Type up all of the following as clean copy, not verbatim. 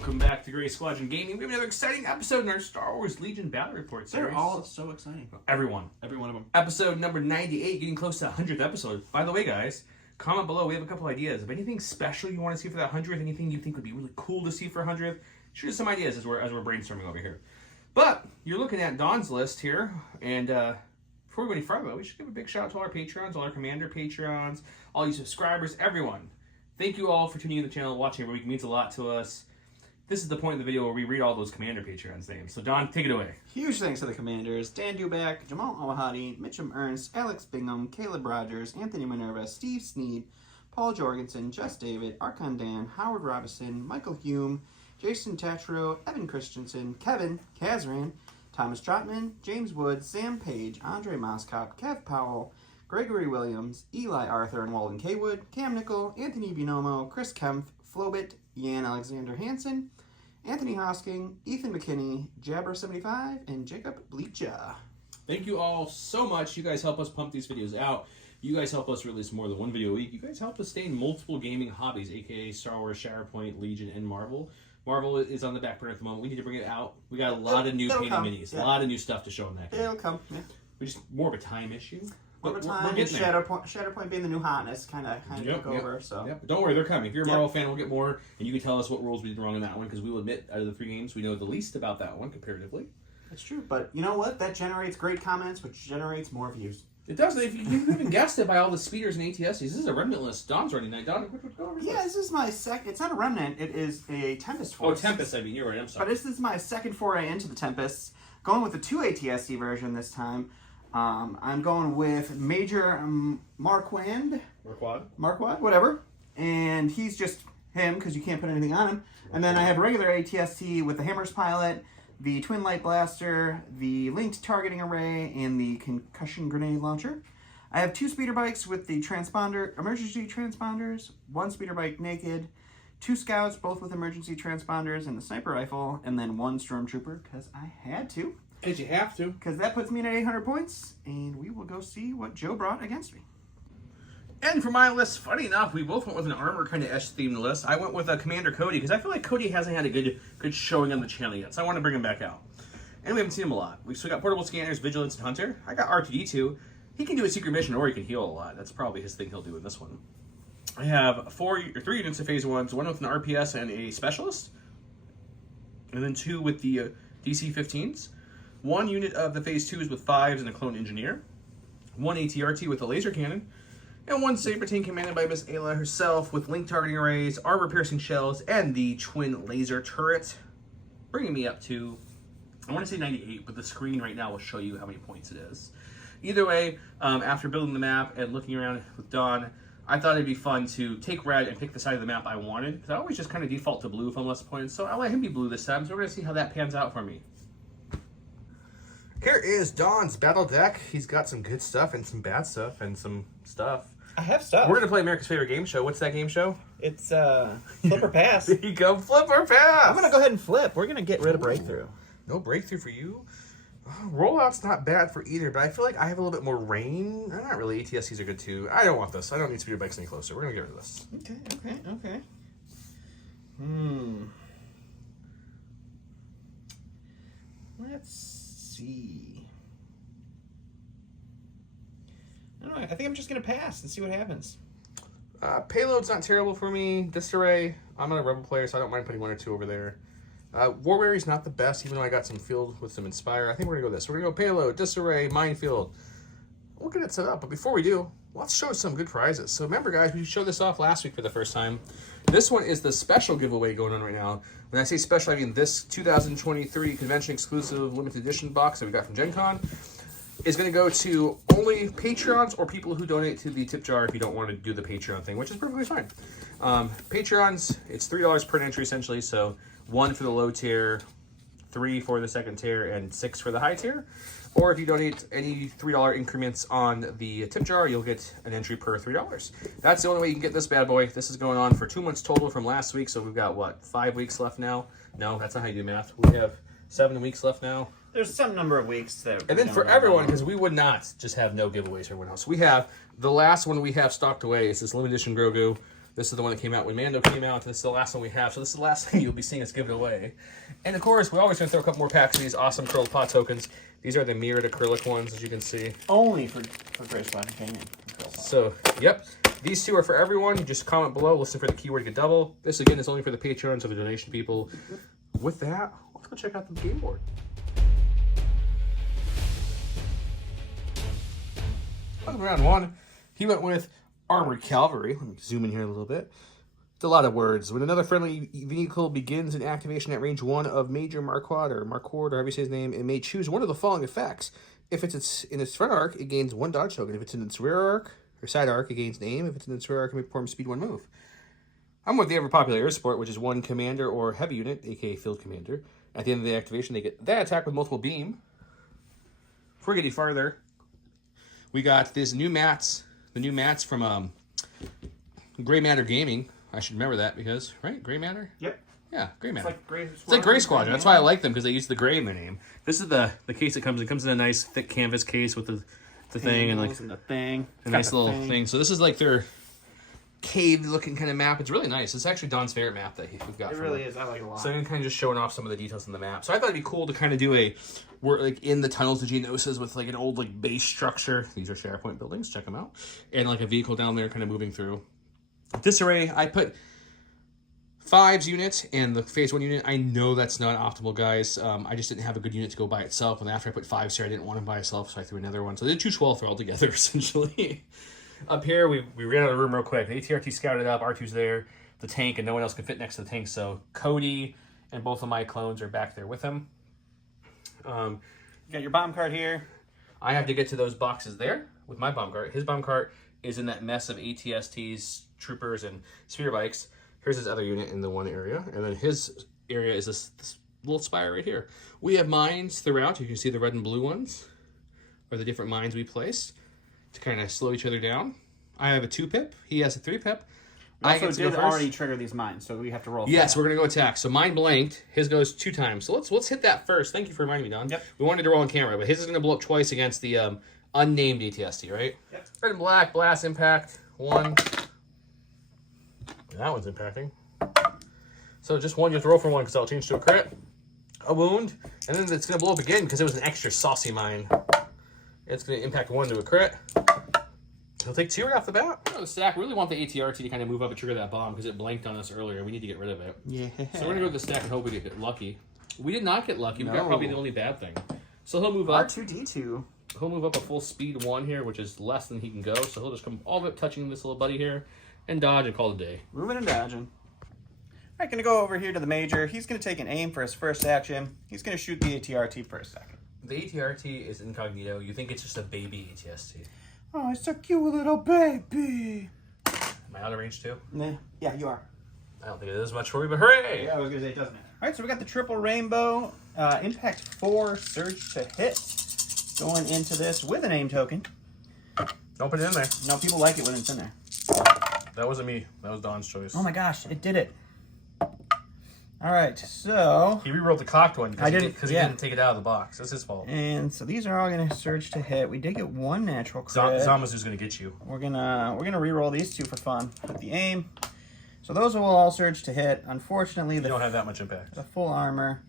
Welcome back to Gray Squadron Gaming. We have another exciting episode in our Star Wars Legion Battle Report series. They're all so exciting. Every one of them. Episode number 98, getting close to the 100th episode. By the way, guys, comment below. We have a couple ideas. If anything special you want to see for that 100th, anything you think would be really cool to see for 100th, shoot us some ideas as we're brainstorming over here. But you're looking at Don's list here, and before we go any further, we should give a big shout out to all our Patreons, all our Commander Patreons, all you subscribers, everyone. Thank you all for tuning in to the channel, watching every week. It means a lot to us. This is the point in the video where we read all those Commander Patreons' names. So, Don, take it away. Huge thanks to the Commanders: Dan Dubak, Jamal Awahadi, Mitchum Ernst, Alex Bingham, Caleb Rogers, Anthony Minerva, Steve Sneed, Paul Jorgensen, Jess David, Archon Dan, Howard Robinson, Michael Hume, Jason Tatro, Evan Christensen, Kevin, Kazran, Thomas Trotman, James Wood, Sam Page, Andre Moskop, Kev Powell, Gregory Williams, Eli Arthur and Walden Kaywood, Cam Nickel, Anthony Binomo, Chris Kempf, Flobit, Jan Alexander Hansen, Anthony Hosking, Ethan McKinney, Jabber75, and Jacob Bleacha. Thank you all so much. You guys help us pump these videos out. You guys help us release more than one video a week. You guys help us stay in multiple gaming hobbies, aka Star Wars, Shatterpoint, Legion, and Marvel. Marvel is on the back burner at the moment. We need to bring it out. We got a lot of new painting minis, a lot of new stuff to show in that game. It'll come, yeah. We're just more of a time issue. Over time, Shatterpoint being the new hotness kind of took over. So don't worry, they're coming. If you're a Marvel fan, we'll get more, and you can tell us what rules we did wrong in that one, because we will admit, out of the 3 games, we know the least about that one comparatively. That's true, but you know what? That generates great comments, which generates more views. It does. If you even guessed it by all the speeders and ATSs, this is a remnant list. Don's running that. Don, yeah, this is my second. It's not a remnant. It is a Tempest force. Oh, Tempest. I mean, you're right. I'm sorry. But this is my second foray into the Tempests. Going with the 2 ATSC version this time. I'm going with Major Marquand, whatever, and he's just him because you can't put anything on him. And then I have regular ATST with the Hammers Pilot, the Twin Light Blaster, the Linked Targeting Array, and the Concussion Grenade Launcher. I have 2 speeder bikes with the emergency transponders, 1 speeder bike naked, 2 scouts, both with emergency transponders, and the sniper rifle, and then 1 stormtrooper because I had to. Because you have to. Because that puts me at 800 points, and we will go see what Joe brought against me. And for my list, funny enough, we both went with an armor kind of themed list. I went with Commander Cody, because I feel like Cody hasn't had a good showing on the channel yet, so I want to bring him back out. And we haven't seen him a lot. We still got Portable Scanners, Vigilance, and Hunter. I got R2-D2. He can do a secret mission, or he can heal a lot. That's probably his thing he'll do in this one. I have 3 units of Phase 1s, 1 with an RPS and a Specialist, and then 2 with the DC-15s. 1 unit of the Phase 2s with 5s and a Clone Engineer, 1 ATRT with a Laser Cannon, and 1 Saber Team commanded by Miss Ayla herself with Link Targeting Arrays, Armor-Piercing Shells, and the Twin Laser Turret, bringing me up to, I want to say 98, but the screen right now will show you how many points it is. Either way, after building the map and looking around with Don, I thought it'd be fun to take red and pick the side of the map I wanted, because I always just kind of default to blue if I'm less points, so I'll let him be blue this time, so we're going to see how that pans out for me. Here is Don's battle deck. He's got some good stuff and some bad stuff and some stuff. I have stuff. We're going to play America's favorite game show. What's that game show? It's Flip or Pass. There you go, Flip or Pass. I'm going to go ahead and flip. We're going to get rid of Breakthrough. No Breakthrough for you. Rollout's not bad for either, but I feel like I have a little bit more rain. Not really. ATSCs are good too. I don't want this. I don't need speeder bikes any closer. We're going to get rid of this. Okay. Let's see. I don't know. I think I'm just going to pass and see what happens. Payload's not terrible for me. Disarray, I'm not a Rebel player, so I don't mind putting 1 or 2 over there. War Weary's not the best, even though I got some field with some Inspire. I think we're going to go this. We're going to go Payload, Disarray, Minefield. We'll get it set up, but before we do, let's show some good prizes. So remember, guys, we showed this off last week for the first time. This one is the special giveaway going on right now. When I say special, I mean this 2023 convention exclusive limited edition box that we got from Gen Con is going to go to only Patreons or people who donate to the tip jar if you don't want to do the Patreon thing, which is perfectly fine. Patreons, it's $3 per entry essentially, so 1 for the low tier, 3 for the second tier, and 6 for the high tier. Or if you donate any $3 increments on the tip jar, you'll get an entry per $3. That's the only way you can get this bad boy. This is going on for 2 months total from last week, so we've got, what, 5 weeks left now? No, that's not how you do math. We have 7 weeks left now. There's some number of weeks that... And then for everyone, because we would not just have no giveaways for everyone else. We have, the last one we have stocked away is this limited edition Grogu. This is the one that came out when Mando came out. This is the last one we have. So this is the last thing you'll be seeing us give it away. And of course, we're always going to throw a couple more packs of these awesome curled pot tokens. These are the mirrored acrylic ones, as you can see. Only for Gray Squad Companion. So, yep. These two are for everyone. You just comment below, listen for the keyword to get double. This, again, is only for the Patreons or the donation people. With that, let's go check out the game board. Round one, he went with Armored Cavalry. Let me zoom in here a little bit. It's a lot of words. When another friendly vehicle begins an activation at range 1 of Major Marquard, or however you say his name, it may choose one of the following effects. If it's in its front arc, it gains 1 dodge token. If it's in its rear arc, or side arc, it gains an aim. If it's in its rear arc, it may perform speed 1 move. I'm with the ever-popular air support, which is 1 commander or heavy unit, aka field commander. At the end of the activation, they get that attack with multiple beam. Before we get any farther, we got this new mats, the new mats from Gray Matter Gaming. I should remember that because, right? Gray Matter? Yep. Yeah, Gray Matter. It's like Gray Squadron. That's why I like them, because they use the gray in their name. This is the case it comes in. It comes in a nice thick canvas case with the thing and like the thing. a nice little thing. So this is like their cave looking kind of map. It's really nice. It's actually Don's favorite map that we've got. It really is. I like it a lot. So I'm kind of just showing off some of the details in the map. So I thought it'd be cool to kind of do we're like in the tunnels of Geonosis with like an old like base structure. These are SharePoint buildings. Check them out. And like a vehicle down there kind of moving through. Disarray, I put 5's unit and the phase 1 unit. I know that's not optimal, guys. I just didn't have a good unit to go by itself. And after I put 5's here, I didn't want him by itself, so I threw another one. So they did 2 12 all together, essentially. Up here, we ran out of room real quick. The ATRT scouted up, R2's there, the tank, and no one else can fit next to the tank. So Cody and both of my clones are back there with him. You got your bomb cart here. I have to get to those boxes there with my bomb cart. His bomb cart is in that mess of ATSTs, troopers, and speeder bikes. Here's his other unit in the one area, and then his area is this little spire right here. We have mines throughout. You can see the red and blue ones are the different mines we placed to kind of slow each other down. I have a 2-pip. He has a 3-pip. I did already trigger these mines, so we have to roll. Yes, we're going to go attack. So mine blanked. His goes 2 times. So let's hit that first. Thank you for reminding me, Don. Yep. We wanted to roll on camera, but his is going to blow up twice against the unnamed ATST, right? Yep. Red and black, blast, impact, 1. That one's impacting. So just 1, you have to roll for 1 because that'll change to a crit, a wound, and then it's going to blow up again because it was an extra saucy mine. It's going to impact 1 to a crit. He'll take 2 right off the bat. The stack, we really want the ATRT to kind of move up and trigger that bomb because it blanked on us earlier. We need to get rid of it. Yeah. So we're going to go to the stack and hope we get lucky. We did not get lucky. We got probably the only bad thing. So he'll move up. R2D2. He'll move up a full speed 1 here, which is less than he can go. So he'll just come all the way up touching this little buddy here and dodge and call it a day. Moving and dodging. All right, going to go over here to the Major. He's going to take an aim for his first action. He's going to shoot the ATRT for a second. The ATRT is incognito. You think it's just a baby ATST. Oh, it's a cute little baby. Am I out of range too? Nah. Yeah, you are. I don't think it is much for me, but hooray! Yeah, I was going to say it doesn't matter. All right, so we got the triple rainbow. Impact 4, surge to hit. Going into this with an aim token. Don't put it in there. No, people like it when it's in there. That wasn't me. That was Don's choice. Oh my gosh, it did it. All right, so... He rerolled the cocked one because he yeah. didn't take it out of the box. That's his fault. And so these are all going to surge to hit. We did get 1 natural crit. Zamazu's going to get you. We're gonna re-roll these 2 for fun with the aim. So those will all surge to hit. Unfortunately, You don't have that much impact. the full armor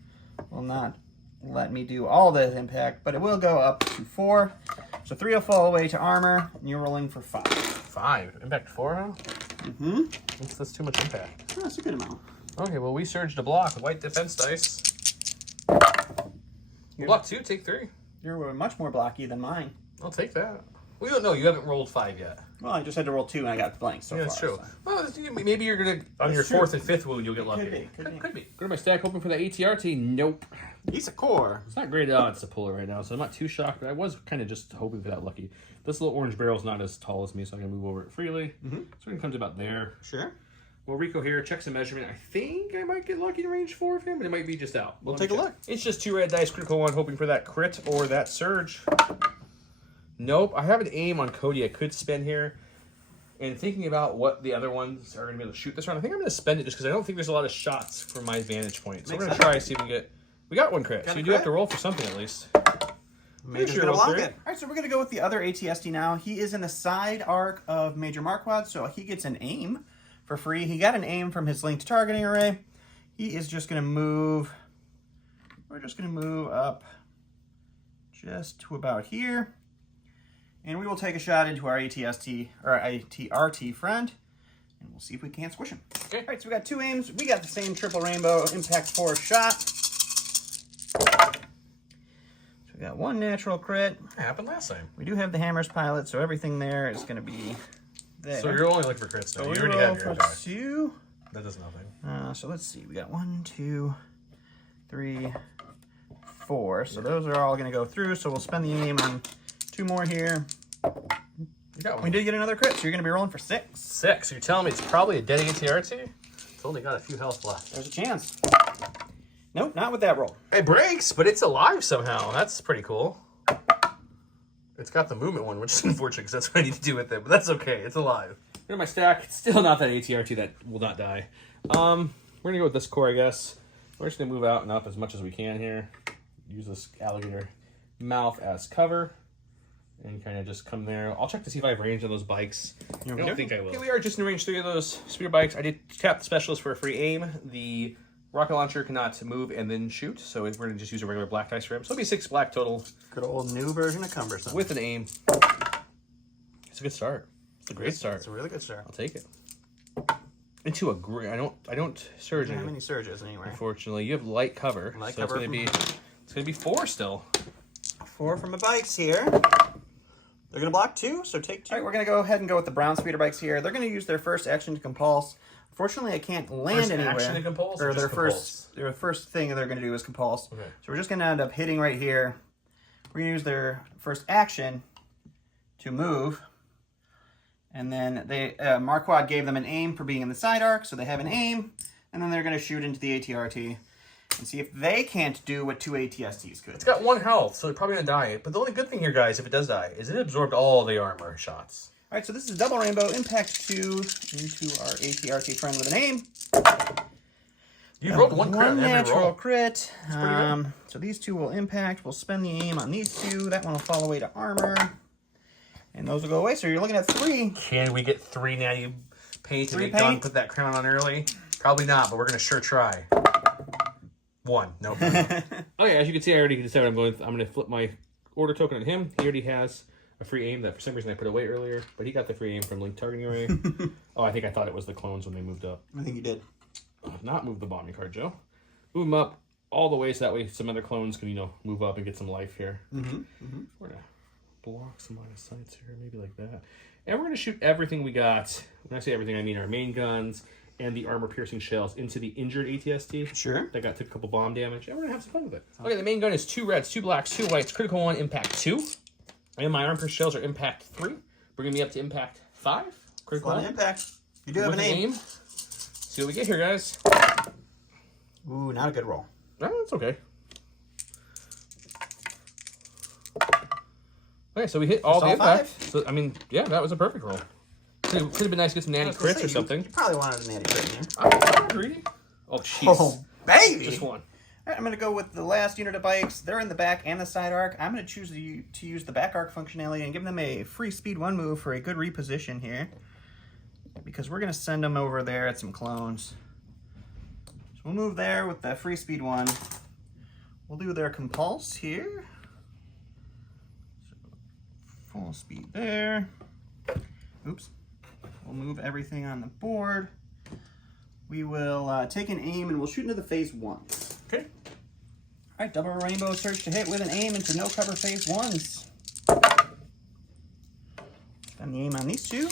will not let me do all the impact, but it will go up to 4. So 3 will fall away to armor, and you're rolling for 5. 5? Impact 4, huh? Mm-hmm. That's too much impact. That's a good amount. Okay, well, we surged a block with white defense dice. Block 2, take 3. You're much more blocky than mine. I'll take that. We don't know. You haven't rolled 5 yet. Well, I just had to roll 2 and I got blanks so Yeah, far. that's true. So. Well, maybe you're going to, on your That's true. 4th and 5th wound, you'll get lucky. Could be. Go to my stack, hoping for the ATRT. Nope. He's a core. It's not great odds to pull it right now, so I'm not too shocked, but I was kind of just hoping for that lucky. This little orange barrel's not as tall as me, so I'm going to move over it freely. So it can come to about there. Sure. Well, Rico here checks the measurement. I think I might get lucky in range 4 of him, but it might be just out. We'll take a look. It's just 2 red dice, critical 1, hoping for that crit or that surge. Nope. I have an aim on Cody I could spend here. And thinking about what the other ones are going to be able to shoot this round, I think I'm going to spend it just because I don't think there's a lot of shots from my vantage point. So we're going to try to see if we can get... We got 1 crit, so you do have to roll for something at least. Major's gonna lock it. All right, so we're gonna go with the other ATST now. He is in the side arc of Major Marquard, so he gets an aim for free. He got an aim from his linked targeting array. He is just going to move. We're just going to move up just to about here. And we will take a shot into our ATST, or ATRT friend. And we'll see if we can't squish him. Okay. All right, so we got 2 aims. We got the same triple rainbow impact 4 shot. So we got 1 natural crit. That happened last time. We do have the Hammer's Pilot, so everything there is going to be there. So you're only looking for crits now. So You we already roll have your for attack. 2. That does nothing. So let's see. We got 1, 2, 3, 4. So those are all going to go through. So we'll spend the aim on 2 more here. You got one. We did get another crit, so you're going to be rolling for 6. 6. You're telling me it's probably a dead ATRT? It's only got a few health left. There's a chance. Nope, not with that roll. It breaks, but it's alive somehow. That's pretty cool. It's got the movement one, which is unfortunate because that's what I need to do with it. But that's okay. It's alive. Here's my stack. It's still not that ATRT that will not die. We're going to go with this core, I guess. We're just going to move out and up as much as we can here. Use this alligator mouth as cover. And kind of just come there. I'll check to see if I have range on those bikes. I don't think I will. Okay, we are just in range 3 of those speeder bikes. I did tap the specialist for a free aim. The rocket launcher cannot move and then shoot, so we're going to just use a regular black dice for him. So it'll be 6 black total. Good old new version of Cumbersome. With an aim. It's a good start. It's a great start. It's a really good start. I'll take it. Into a great. I don't surge. How many surges anyway? Unfortunately, you have light cover. Light so cover. It's gonna be 4 still. 4 from the bikes here. They're going to block 2, so take 2. All right, we're going to go ahead and go with the brown speeder bikes here. They're going to use their first action to compulse. Unfortunately, I can't land First anywhere. action to compulse, or or just their compulse? first thing they're going to do is compulse. Okay. So we're just going to end up hitting right here. We're going to use their first action to move. And then Marquand gave them an aim for being in the side arc, so they have an aim. And then they're going to shoot into the ATRT and see if they can't do what 2 ATSTs could. It's got 1 health, so they're probably gonna die. But the only good thing here, guys, if it does die, is it absorbed all the armor shots. All right, so this is a double rainbow impact 2 into our ATRT friend with an aim. You've rolled 1 crit on every natural roll. crit. pretty good. So these 2 will impact. We'll spend the aim on these 2. That one will fall away to armor. And those will go away. So you're looking at 3. Can we get 3 natty paint to 3 make Don paint? put that crown on early? Probably not, but we're gonna sure try. 1. Nope. Okay, as you can see, I already decided I'm going to flip my order token on him. He already has a free aim that for some reason I put away earlier, but he got the free aim from Link Targeting Array. Oh, I think I thought it was the clones when they moved up. I think you did. Not move the bombing card, Joe. Move them up all the way so that way some other clones can, move up and get some life here. We're gonna block some line of sights here, maybe like that. And we're gonna shoot everything we got. When I say everything, I mean our main guns and the armor-piercing shells into the injured ATST. Sure. That took a couple bomb damage, and we're gonna have some fun with it. Okay, the main gun is 2 reds, 2 blacks, 2 whites, critical 1, impact 2. And my armor-piercing shells are impact 3, bringing me up to impact 5. Critical 1. Impact. You do have an aim. See what we get here, guys. Ooh, not a good roll. No, it's okay. Okay, so we hit all the impact. 5? So, I mean, yeah, that was a perfect roll. Could have been nice to get some natty crits or something. You probably wanted a natty crit in here. I'm greedy. Oh, jeez. Oh, baby! Just 1. All right, I'm going to go with the last unit of bikes. They're in the back and the side arc. I'm going to choose to use the back arc functionality and give them a free speed 1 move for a good reposition here. Because we're going to send them over there at some clones. So we'll move there with the free speed 1. We'll do their compulse here. So full speed there. Oops. We'll move everything on the board. We will take an aim and we'll shoot into the phase 1. Okay. All right, double rainbow search to hit with an aim into no cover phase 1s. Spend the aim on these 2.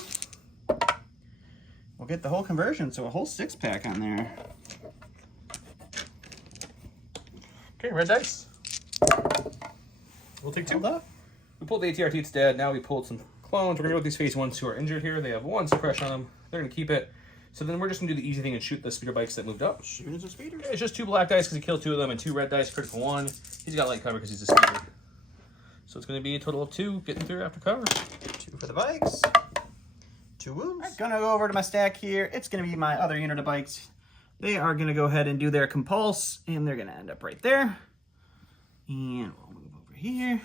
We'll get the whole conversion, so a whole 6-pack on there. Okay, red dice. We'll take 2. Hold up. We pulled the ATRT, it's dead. Now we pulled some clones. We're going to go with these phase 1s who are injured here. They have 1 suppression on them. They're going to keep it. So then we're just going to do the easy thing and shoot the speeder bikes that moved up. Shooting some speeders. It's just 2 black dice because he killed 2 of them and 2 red dice, critical 1. He's got light cover because he's a speeder. So it's going to be a total of 2 getting through after cover. 2 for the bikes. 2 wounds. I'm going to go over to my stack here. It's going to be my other unit of bikes. They are going to go ahead and do their compulse, and they're going to end up right there. And we'll move over here.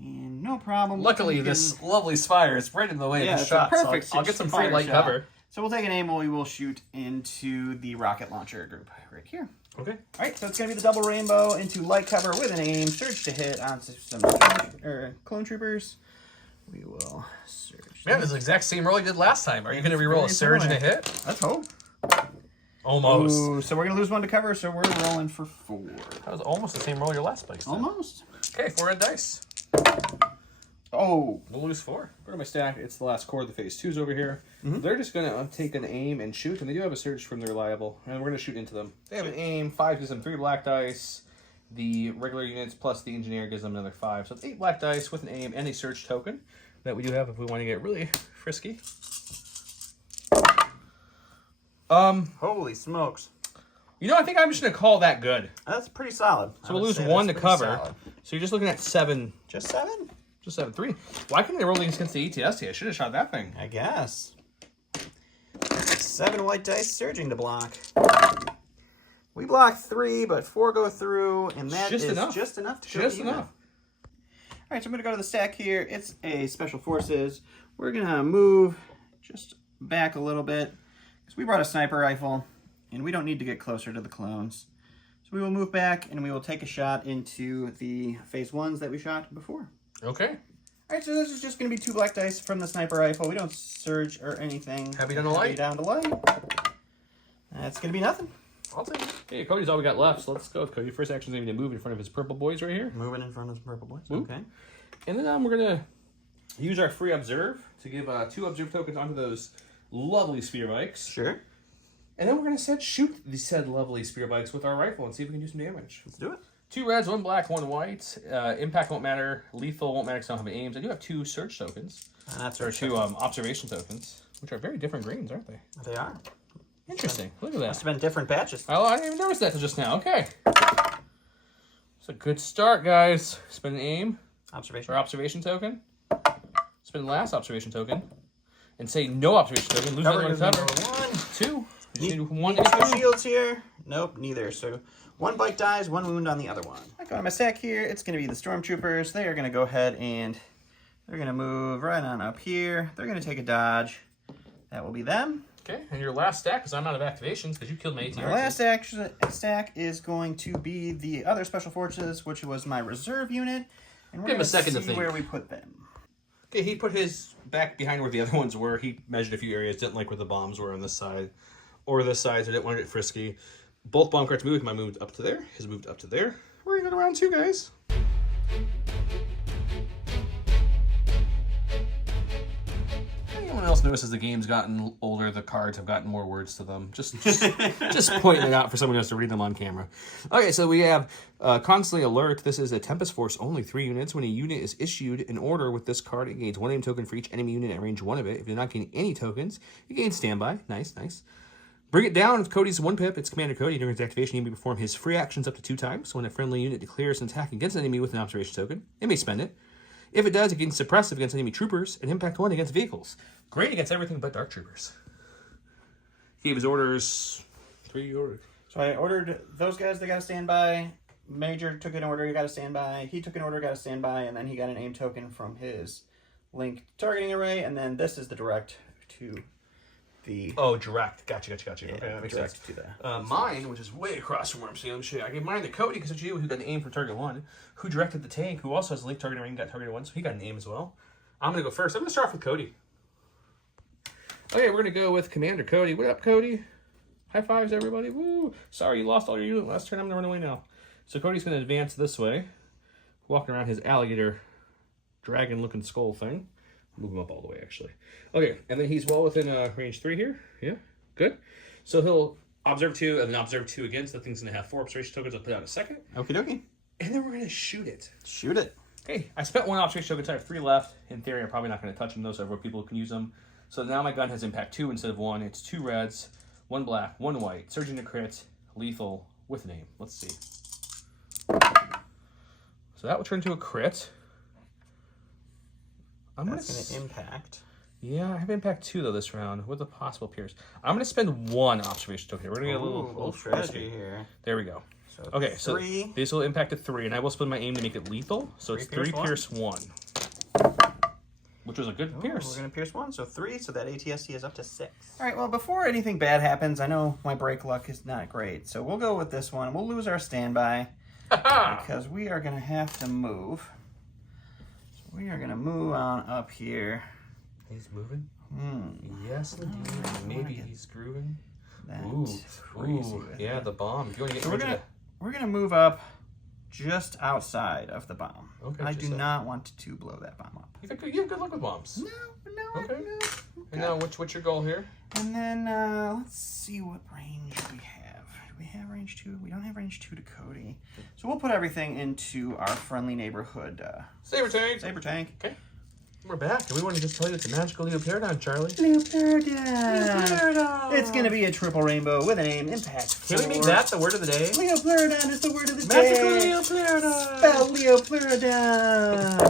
And no problem. Luckily, this lovely spire is right in the way of the it's shot. a perfect So I'll get some free fire light shot. cover. So we'll take an aim and we will shoot into the rocket launcher group right here. Okay. All right, so it's going to be the double rainbow into light cover with an aim. Surge to hit on some clone troopers. We will surge. Man, it's the exact same roll you did last time. Are you going to reroll a surge and a hit? Let's hope. Almost. Ooh, so we're going to lose one to cover, so we're rolling for 4. That was almost the same roll your last place. Almost. Okay, 4 red dice. Oh. We'll lose 4. Go to my stack. It's the last core of the phase 2s over here. They're just going to take an aim and shoot, and they do have a surge from the reliable, and we're going to shoot into them. They have an aim. 5 gives them 3 black dice. The regular units plus the engineer gives them another 5. So it's 8 black dice with an aim and a surge token that we do have if we want to get really frisky. Holy smokes. You know, I think I'm just going to call that good. That's pretty solid. So we'll lose 1 to cover. So you're just looking at 7. Just 7? Just 7. 3. Why couldn't they roll these against the ETST? I should have shot that thing. I guess. 7 white dice surging to block. We block 3, but 4 go through, and that is just enough to Just enough. All right, so I'm going to go to the stack here. It's a Special Forces. We're going to move just back a little bit, because we brought a sniper rifle, and we don't need to get closer to the clones. So we will move back, and we will take a shot into the phase 1s that we shot before. Okay. All right, so this is just going to be 2 black dice from the sniper rifle. We don't surge or anything. Heavy down to light. Heavy down to light. That's going to be nothing. I'll take it. Okay, Cody's all we got left, so let's go with Cody. First action is going to be to move in front of his purple boys right here. Moving in front of the purple boys. Whoop. Okay. And then we're going to use our free observe to give 2 observe tokens onto those lovely spear bikes. Sure. And then we're going to shoot the said lovely spear bikes with our rifle and see if we can do some damage. Let's do it. 2 reds, 1 black, 1 white. Impact won't matter. Lethal won't matter because I don't have aims. I do have 2 surge tokens. That's or 2 observation tokens, which are very different greens, aren't they? They are. Interesting. Look at that. Must have been different batches. Oh, I didn't even notice that till just now. Okay. It's a good start, guys. Spend an aim. Observation. Or observation token. Spend the last observation token. And say no observation token. Lose another one to cover. 2. You just need 1 to get 2 shields here. Nope, neither. So 1 bite dies, 1 wound on the other one. I go on my stack here. It's going to be the stormtroopers. They are going to go ahead and they're going to move right on up here. They're going to take a dodge. That will be them. Okay, and your last stack, because I'm out of activations, because you killed my ATR. My last stack is going to be the other Special Forces, which was my reserve unit. And we're going to see where we put them. Okay, he put his back behind where the other ones were. He measured a few areas, didn't like where the bombs were on this side or this side, so didn't want to get frisky. Both bomb carts moved. Mine moved up to there. His moved up to there. We're going to go to round 2, guys. Anyone else notices the game's gotten older, the cards have gotten more words to them? Just pointing it out for someone else to read them on camera. Okay, so we have Constantly Alert. This is a Tempest Force, only 3 units. When a unit is issued an order with this card, it gains 1 aim token for each enemy unit at range 1 of it. If you're not getting any tokens, you gain Standby. Nice, nice. Bring It Down with Cody's 1 pip. It's Commander Cody. During his activation, he may perform his free actions up to 2 times. So when a friendly unit declares an attack against an enemy with an observation token, it may spend it. If it does, it gains Suppressive against enemy troopers and Impact 1 against vehicles. Great against everything but Dark Troopers. He gave his orders. 3 orders. So I ordered those guys, they got to stand by. Major took an order, he got to stand by. He took an order, got to stand by. And then he got an aim token from his link targeting array. And then this is the direct to the... Oh, direct. Gotcha. Yeah, okay, that makes direct sense. to the... Mine, which is way across from where I'm seeing, I gave mine to Cody because it's you who got an aim for target 1, who directed the tank, who also has a link targeting array and got targeted 1, so he got an aim as well. I'm going to go first. I'm going to start off with Cody. Okay, we're going to go with Commander Cody. What up, Cody? High fives, everybody. Woo! Sorry, you lost all your unit last turn. I'm going to run away now. So Cody's going to advance this way, walking around his alligator dragon-looking skull thing. Move him up all the way, actually. Okay, and then he's well within range 3 here. Yeah, good. So he'll observe 2 and then observe 2 again. So that thing's going to have 4 observation tokens. I'll put out in a second. Okie dokie. And then we're going to shoot it. Shoot it. Hey, I spent 1 observation token, so I have 3 left. In theory, I'm probably not going to touch them, though, so other people can use them. So now my gun has impact 2 instead of 1. It's 2 reds, 1 black, 1 white. Surging to crit, lethal, with an aim. Let's see. So that will turn into a crit. That's going to impact. Yeah, I have impact 2 though this round with a possible pierce. I'm going to spend 1 observation token. We're going to get a little strategy here. There we go. So okay, 3. So this will impact to 3, and I will spend my aim to make it lethal. So it's 3 pierce 1. which was a good Ooh, pierce. We're going to pierce 1, so 3, so that ATST is up to 6. All right, well, before anything bad happens, I know my break luck is not great, so we'll go with this one. We'll lose our standby because we are going to have to move. So we are going to move on up here. He's moving? Yes, indeed. Maybe he's grooving. Ooh, yeah, the bomb. If you want to get we're going to move up just outside of the bomb. Okay. I do not want to blow that bomb up. You have good luck with bombs. No. Okay. No. And now, what's your goal here? And then let's see what range we have. Do we have range 2? We don't have range 2 to Cody. So we'll put everything into our friendly neighborhood. Saber tank. Saber tank. Okay. We're back. And we want to just tell you it's a magical Leopardon, Charlie. Leopardon. It's going to be a triple rainbow with an aim impact. Can we make that the word of the day? Leopardon is the word of the Magical day. Leopardon. Spell Leopardon.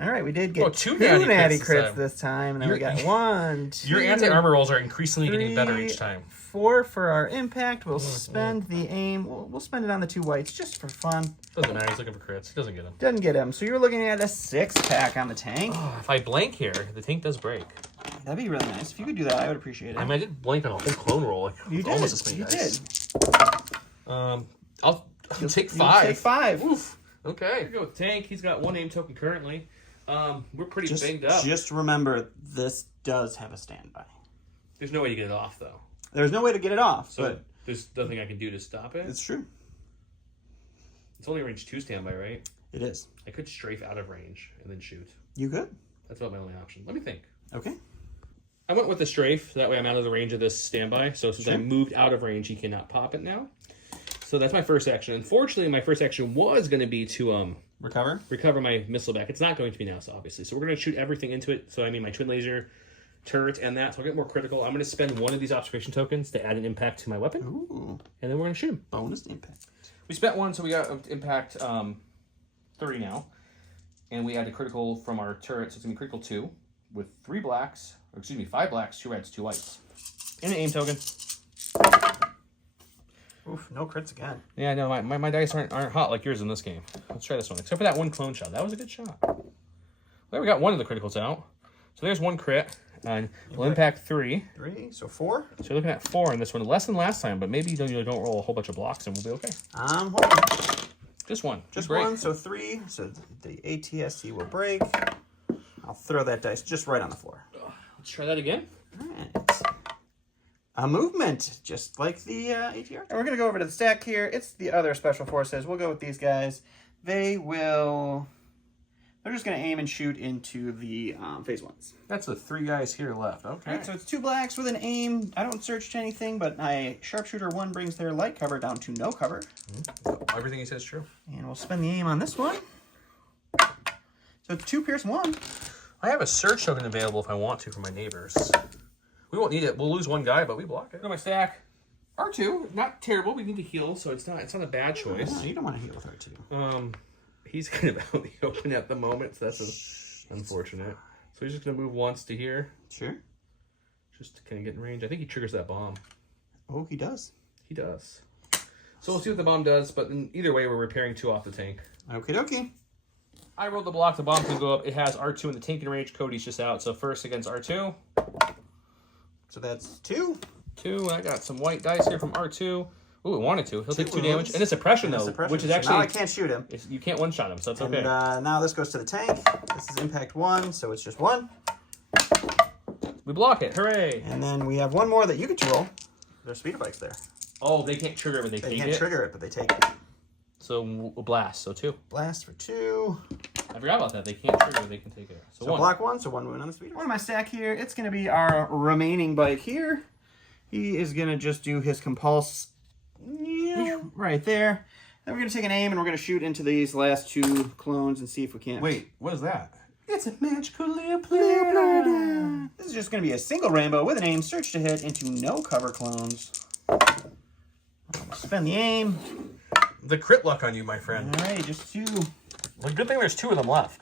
All right, we did get two natty crits this time, and then we got 1, 2. Your anti-armor rolls are increasingly getting better each time. 4 for our impact. We'll spend the aim. We'll spend it on the 2 whites just for fun. Doesn't matter. He's looking for crits. He doesn't get them. Doesn't get him. So you're looking at a 6-pack on the tank. Oh, if I blank here, the tank does break. That'd be really nice. If you could do that, I would appreciate it. I mean, I did blank on a whole clone roll. Like, you did. Almost as many dice. I'll take 5. Take 5. Oof. Okay. Here we go with tank. He's got 1 aim token currently. We're pretty banged up. Just remember, this does have a standby. There's no way to get it off, though. There's no way to get it off. So but there's nothing I can do to stop it? It's true. It's only range 2 standby, right? It is. I could strafe out of range and then shoot. You could. That's about my only option. Let me think. Okay. I went with the strafe. So that way I'm out of the range of this standby. So since I moved out of range, he cannot pop it now. So that's my first action. Unfortunately, my first action was going to be to recover my missile back. It's not going to be now, so obviously. So we're going to shoot everything into it. So I mean my twin laser, turret, and that. So I'll get more critical. I'm going to spend 1 of these observation tokens to add an impact to my weapon. Ooh. And then we're going to shoot him. Bonus impact. We spent 1, so we got impact 30 now. And we add a critical from our turret, so it's going to be critical 2 with 5 blacks, 2 reds, 2 whites. And an aim token. Oof, no crits again. Yeah, no, my dice aren't hot like yours in this game. Let's try this one. Except for that 1 clone shot. That was a good shot. Well, we got 1 of the criticals out. So there's 1 crit. And we'll impact 3. 3, so 4. So you're looking at 4 in this one. Less than last time, but maybe you don't roll a whole bunch of blocks and we'll be okay. I'm holding. Just 1. Just 1, so 3. So the ATSC will break. I'll throw that dice just right on the floor. Let's try that again. All right. A movement, just like the ATR. And we're going to go over to the stack here. It's the other special forces. We'll go with these guys. They're just going to aim and shoot into the phase 1s. That's the 3 guys here left. Okay. Right, so it's 2 blacks with an aim. I don't search to anything, but my sharpshooter 1 brings their light cover down to no cover. Everything he says is true. And we'll spend the aim on this one. So it's 2 pierce 1. I have a search token available if I want to for my neighbors. We won't need it. We'll lose 1 guy, but we block it. Go to my stack. R2, not terrible. We need to heal, so it's not a bad choice. Yeah, you don't want to heal with R2. He's kind of out in the open at the moment, so that's unfortunate. So he's just gonna move once to here. Sure. Just to kind of get in range. I think he triggers that bomb. Oh, he does. He does. So we'll see what the bomb does, but in either way, we're repairing 2 off the tank. Okie dokie. I rolled the block. The bomb can go up. It has R2 in the tank in range. Cody's just out. So first against R2. So that's 2. 2. I got some white dice here from R2. Ooh, it wanted to. He'll take 2 wounds. damage. And a suppression, though, which is actually... Now I can't shoot him. You can't one-shot him, so that's okay. And now this goes to the tank. This is impact 1, so it's just 1. We block it. Hooray. And then we have 1 more that you get to roll. There's speeder bikes there. Oh, they can't trigger it, but they take it? They can't trigger it, but they take it. So we'll blast, so 2. Blast for 2. I forgot about that. They can't trigger it, they can take it. So 1. Block 1, so 1 wound on the speeder. One of my stack here, it's going to be our remaining bike here. He is going to just do his compulse right there. Then we're going to take an aim and we're going to shoot into these last 2 clones and see if we can't. Wait, what is that? It's a magical Leopardon. This is just going to be a single rainbow with an aim, search to hit into no cover clones. Spend the aim. The crit luck on you, my friend. All right, just 2. Well, good thing there's 2 of them left.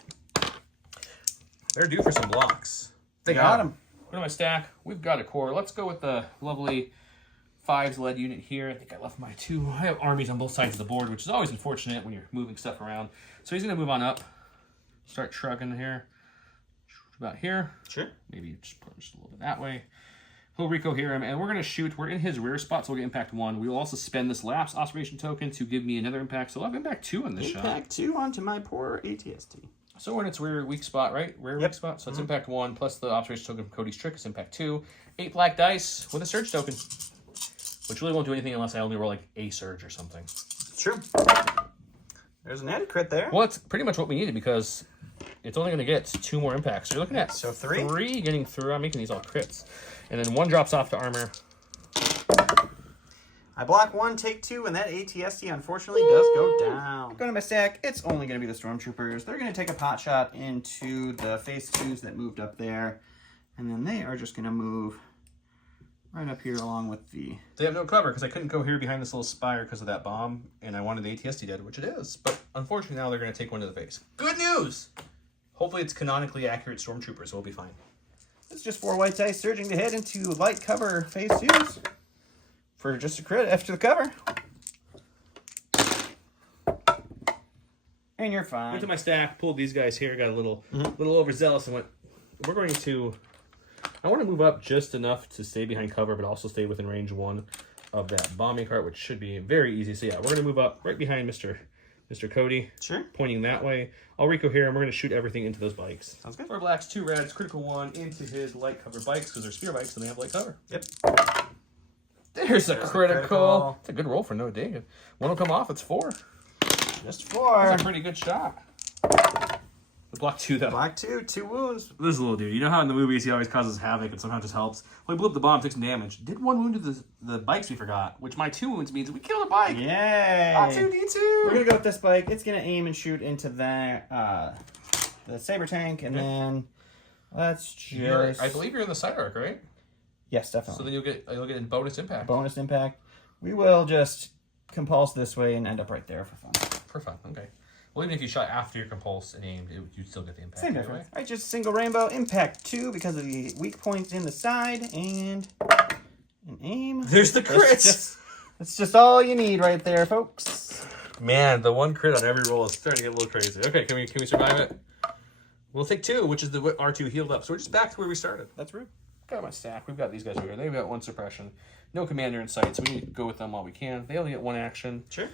They're due for some blocks. They got him. Go to my stack. We've got a core. Let's go with the lovely 5s lead unit here. I think I left my 2. I have armies on both sides of the board, which is always unfortunate when you're moving stuff around. So he's going to move on up. Start shrugging here. about here. Sure. Maybe just put him just a little bit that way. He'll recohere him, and we're going to shoot. We're in his rear spot, so we'll get impact 1. We will also spend this lapse observation token to give me another impact, so I'll have impact 2 on this shot. Impact 2 onto my poor ATST. So we're in its rear weak spot, right? Rear weak spot. So it's impact 1 plus the observation token from Cody's trick is impact 2. 8 black dice with a surge token, which really won't do anything unless I only roll like a surge or something. True. There's an added crit there. Well, it's pretty much what we needed because it's only going to get 2 more impacts. So you're looking at 3 getting through. I'm making these all crits. And then 1 drops off to armor. I block 1, take 2, and that ATST unfortunately does go down. Going to my stack, it's only going to be the Stormtroopers. They're going to take a pot shot into the phase 2s that moved up there. And then they are just going to move right up here along with the... They have no cover because I couldn't go here behind this little spire because of that bomb. And I wanted the ATST dead, which it is. But unfortunately now they're going to take 1 to the face. Good news! Hopefully it's canonically accurate Stormtroopers, so we'll be fine. It's just 4 white dice surging to head into light cover phase 2s. For just a crit after the cover. And you're fine. Went to my stack, pulled these guys here, got a little overzealous and went, we're going to, I want to move up just enough to stay behind cover, but also stay within range 1 of that bombing cart, which should be very easy. So yeah, we're going to move up right behind Mr. Cody. Sure. Pointing that way. I'll Rico here, and we're going to shoot everything into those bikes. Sounds good. 4 blacks, 2 reds, critical 1 into his light cover bikes, because they're spear bikes and they have light cover. Yep. There's a critical. It's a good roll for no dang. 1 will come off, it's 4. Just 4. That's a pretty good shot. The block 2, though. Block 2, 2 wounds. This little dude. You know how in the movies he always causes havoc and somehow just helps? Well, he blew up the bomb, took some damage. Did 1 wound to the bikes we forgot, which my 2 wounds means we killed a bike. Yay. R2-D2. We're going to go with this bike. It's going to aim and shoot into that, the saber tank, and then let's just... I believe you're in the side arc, right? Yes, definitely. So then you'll get a bonus impact. Bonus impact. We will just compulse this way and end up right there for fun. For fun, okay. Well, even if you shot after your compulse and aimed, you'd still get the impact. Same difference. All right, just single rainbow. Impact 2 because of the weak points in the side. And an aim. There's the crits. That's just all you need right there, folks. Man, the 1 crit on every roll is starting to get a little crazy. Okay, can we survive it? We'll take 2, which is the R2 healed up. So we're just back to where we started. That's rude. Got my stack. We've got these guys over here. They've got 1 suppression. No commander in sight, so we need to go with them while we can. They only get 1 action. Sure.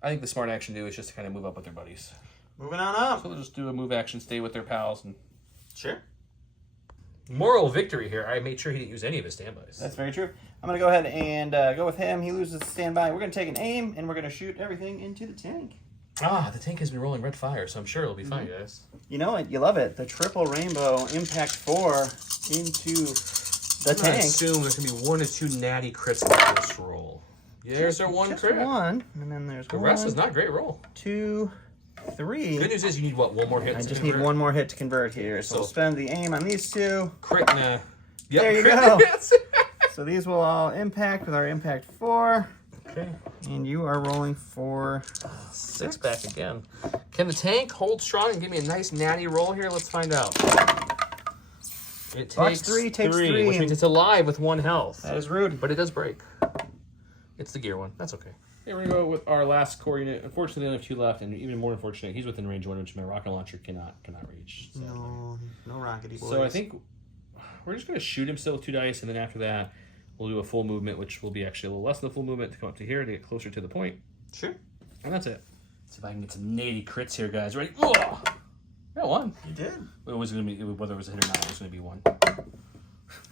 I think the smart action to do is just to kind of move up with their buddies. Moving on up. So they'll just do a move action, stay with their pals. And Sure. moral victory here. I made sure he didn't use any of his standbys. That's very true. I'm going to go ahead and go with him. He loses standby. We're going to take an aim, and we're going to shoot everything into the tank. Ah, the tank has been rolling red fire, so I'm sure it'll be fine, guys. You know it. You love it. The triple rainbow impact 4 into the tank. I assume there's going to be 1 or 2 natty crits in this roll. Yeah, there's our 1 crit. 1, and then there's the 1. rest is not a great roll. 2, 3. Good news is you need, what, 1 more hit? I just need 1 more hit to convert here. So we'll spend the aim on these 2. Crit, nah. Yep, there you go. So these will all impact with our impact 4. Okay. And you are rolling for 6 back again. Can the tank hold strong and give me a nice natty roll here? Let's find out. It takes 3, which means it's alive with 1 health. That is rude. But it does break. It's the gear one. That's okay. Here we go with our last core unit. Unfortunately, only have 2 left, and even more unfortunate, he's within range 1, which my rocket launcher cannot reach. So. No rockety boys. So I think we're just going to shoot him still with 2 dice, and then after that, we'll do a full movement, which will be actually a little less than the full movement to come up to here to get closer to the point. Sure. And that's it. Let's see if I can get some natty crits here, guys. Ready? Ugh! Got 1. You did. It was going to be, whether it was a hit or not, it was going to be 1.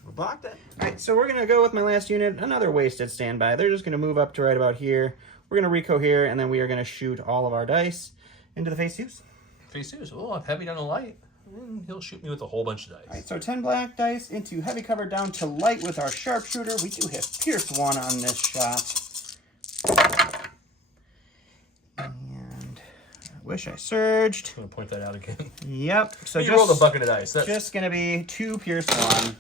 We blocked it. All right, so we're going to go with my last unit, another wasted standby. They're just going to move up to right about here. We're going to Rico here, and then we are going to shoot all of our dice into the phase 2s. Phase 2s. Oh, I'm heavy down to light. And he'll shoot me with a whole bunch of dice. All right, so 10 black dice into heavy cover down to light with our sharpshooter. We do have Pierce 1 on this shot. And I wish I surged. I'm going to point that out again. Yep. So you rolled a bucket of dice. That's... just going to be 2 Pierce 1.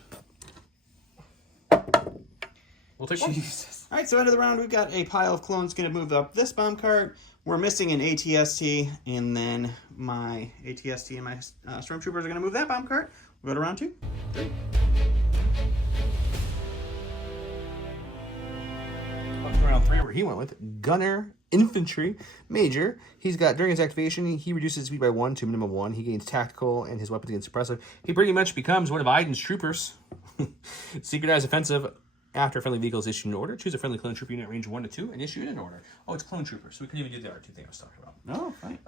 We'll take 1. Jesus. All right, so end of the round, we've got a pile of clones going to move up this bomb cart. We're missing an ATST, and then my ATST and my Stormtroopers are going to move that bomb cart. We'll go to round 2. 3. Round 3 where he went with Gunner infantry major. He's got, during his activation, he reduces speed by 1 to minimum 1. He gains tactical, and his weapons gain suppressive. He pretty much becomes one of Aiden's troopers. Synchronized offensive. After a friendly vehicle is issued an order, choose a friendly clone trooper unit range 1 to 2 and issue it an order. Oh, it's clone trooper, so we couldn't even do the R2 thing I was talking about. Oh, fine.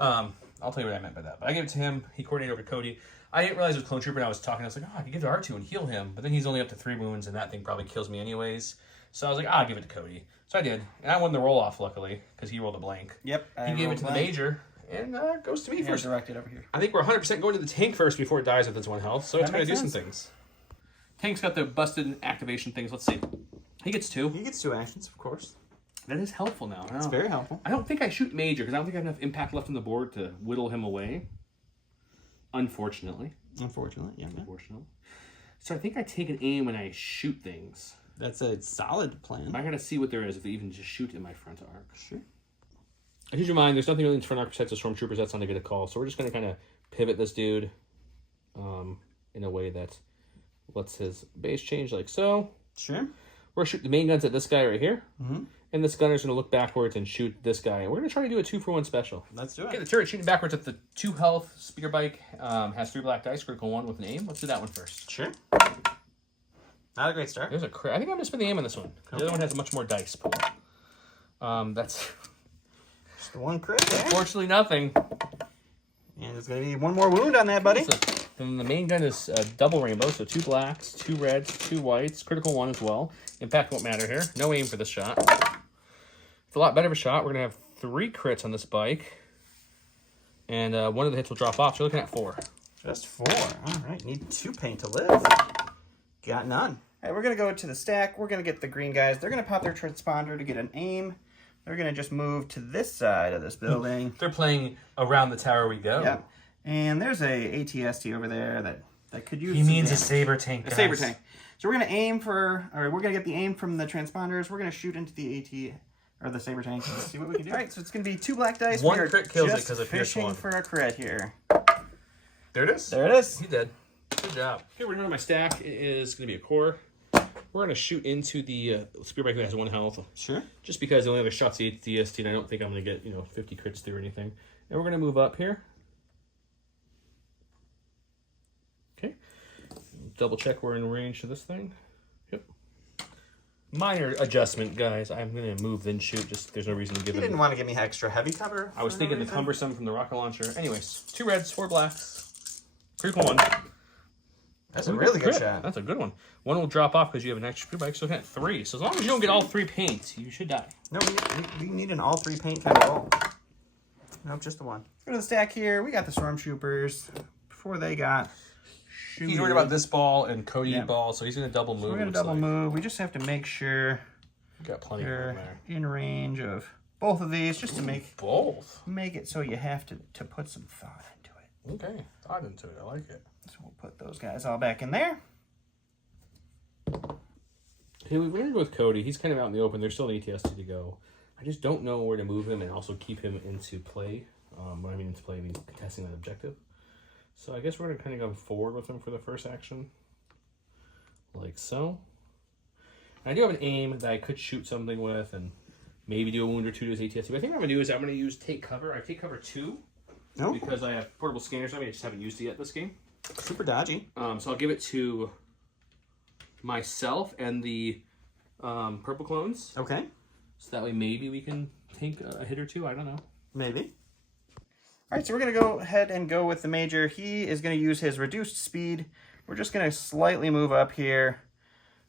I'll tell you what I meant by that. But I gave it to him. He coordinated over to Cody. I didn't realize it was clone trooper, and I was talking. I was like, oh, I could give it to R2 and heal him. But then he's only up to 3 wounds, and that thing probably kills me anyways. So I was like, I'll give it to Cody. So I did. And I won the roll-off, luckily, because he rolled a blank. Yep. He gave it to the major, and it goes to me first. Directed over here. I think we're 100% going to the tank first before it dies with its 1 health. So it's going to do some things. Tank's got the busted activation things. Let's see. He gets 2. He gets 2 actions, of course. That is helpful now. It's very helpful. I don't think I shoot major because I don't think I have enough impact left on the board to whittle him away. Unfortunately. Unfortunately, yeah. Unfortunately. So I think I take an aim when I shoot things. That's a solid plan. I gotta see what there is if they even just shoot in my front arc. Sure. Keep in mind, there's nothing really in front arc besides the stormtroopers. That's not a good call. So we're just gonna kind of pivot this dude in a way that lets his base change like so. Sure. We're going to shoot the main guns at this guy right here. Mm-hmm. And this gunner's going to look backwards and shoot this guy. And we're going to try to do a 2-for-1 special. Let's do it. Okay, the turret shooting backwards at the 2 health speeder bike. Has 3 black dice, critical 1 with an aim. Let's do that one first. Sure. Not a great start. There's a crit. I think I'm going to spend the aim on this one. Okay. The other one has a much more dice pool. That's... Just the 1 crit there. Unfortunately, nothing. And there's going to be 1 more wound on that, buddy. Then the main gun is double rainbow, so 2 blacks, 2 reds, 2 whites, critical 1 as well. Impact won't matter here. No aim for this shot. It's a lot better of a shot. We're going to have 3 crits on this bike. And one of the hits will drop off. So you're looking at 4. Just 4. All right. Need 2 paint to live. Got none. All right, we're going to go to the stack. We're going to get the green guys. They're going to pop their transponder to get an aim. They're going to just move to this side of this building. They're playing around the tower we go. Yep. And there's a ATST over there that could use. He means a saber tank. A saber tank. So we're gonna aim for, or we're gonna get the aim from the transponders. We're gonna shoot into the AT or the saber tank and see what we can do. All right, so it's gonna be 2 black dice. 1 crit kills it because of fishing 1. for a crit here. There it is. There it is. He did. Good job. Okay, we're going to my stack. It is gonna be a core. We're gonna shoot into the spear bike that has 1 health. Sure. Just because the only other shot's the ATST, and I don't think I'm gonna get 50 crits through or anything. And we're gonna move up here. Okay, double check we're in range to this thing. Yep. Minor adjustment, guys. I'm going to move then shoot. Just there's no reason to give it. You didn't want to give me extra heavy cover? I was thinking the cumbersome from the rocket launcher. Anyways, 2 reds, 4 blacks. Critical 1. That's a really good shot. That's a good one. 1 will drop off because you have an extra bike, so at 3. So as long as you don't get all 3 paints, you should die. No, we need an all 3 paint kind of roll. Nope, just the 1. Go to the stack here. We got the stormtroopers. Before they got... He's worried about this ball and Cody ball, so he's going to double move. So we're going to double move. We just have to make sure got plenty of room there. In range of both of these, just to make it so you have to put some thought into it. Okay, thought into it. I like it. So we'll put those guys all back in there. Hey, we're going to go with Cody. He's kind of out in the open. There's still an ATST to go. I just don't know where to move him and also keep him into play. When I mean into play, I mean contesting that objective. So I guess we're going to kind of go forward with him for the first action. Like so. And I do have an aim that I could shoot something with and maybe do a wound or 2 to his ATST. But I think what I'm going to do is I'm going to use take cover. I take cover 2 because I have portable scanners. I just haven't used it yet this game. Super dodgy. So I'll give it to myself and the purple clones. Okay. So that way maybe we can take a hit or 2. I don't know. Maybe. All right, so we're going to go ahead and go with the major. He is going to use his reduced speed. We're just going to slightly move up here.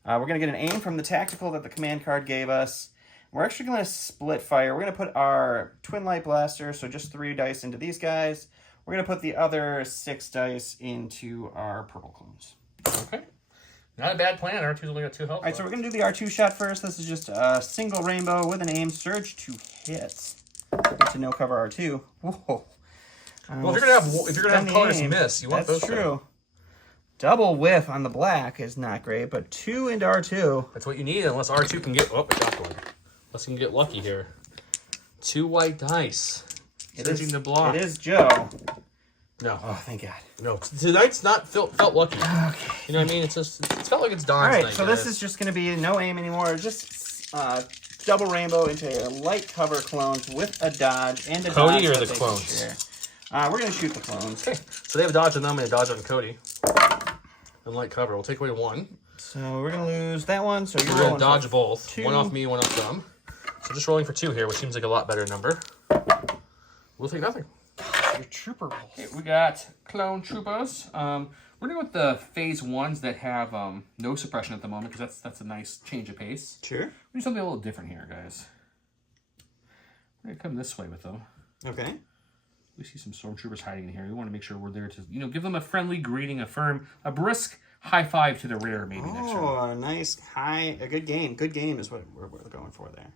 We're going to get an aim from the tactical that the command card gave us. We're actually going to split fire. We're going to put our twin light blaster, so just 3 dice into these guys. We're going to put the other 6 dice into our purple clones. Okay. Not a bad plan. R2's only got 2 health. All right, so we're going to do the R2 shot first. This is just a single rainbow with an aim. Surge to hit. Get to no cover R2. Whoa. Well, if you're gonna have colors miss, you want those. That's true. Double whiff on the black is not great, but 2 into R2. That's what you need, unless R2 can get. Oh, I got one. Unless he can get lucky here. 2 white dice. Surging the block. It is Joe. No. Oh, thank God. No. Tonight's not felt lucky. Okay. You know what I mean? It's felt like it's Don's night. All right, night, so guys. this is just going to be no aim anymore. Just double rainbow into light cover clones with a dodge and a Cody dodge or the that they can clones? share. We're going to shoot the clones. Okay, so they have a dodge on them and a dodge on Cody. And light cover. We'll take away one. So we're going to lose that one. So you're We're going rolling to dodge for both. 2. One off me, one off them. So just rolling for 2 here, which seems like a lot better number. We'll take nothing. Your trooper rolls. Okay, we got clone troopers. We're going with the phase 1s that have no suppression at the moment, because that's a nice change of pace. Sure. We do something a little different here, guys. We're going to come this way with them. Okay. We see some stormtroopers hiding in here. We want to make sure we're there to, give them a friendly greeting, a brisk high five to the rear, maybe next round. Oh, a nice high, a good game. Good game is what we're going for there.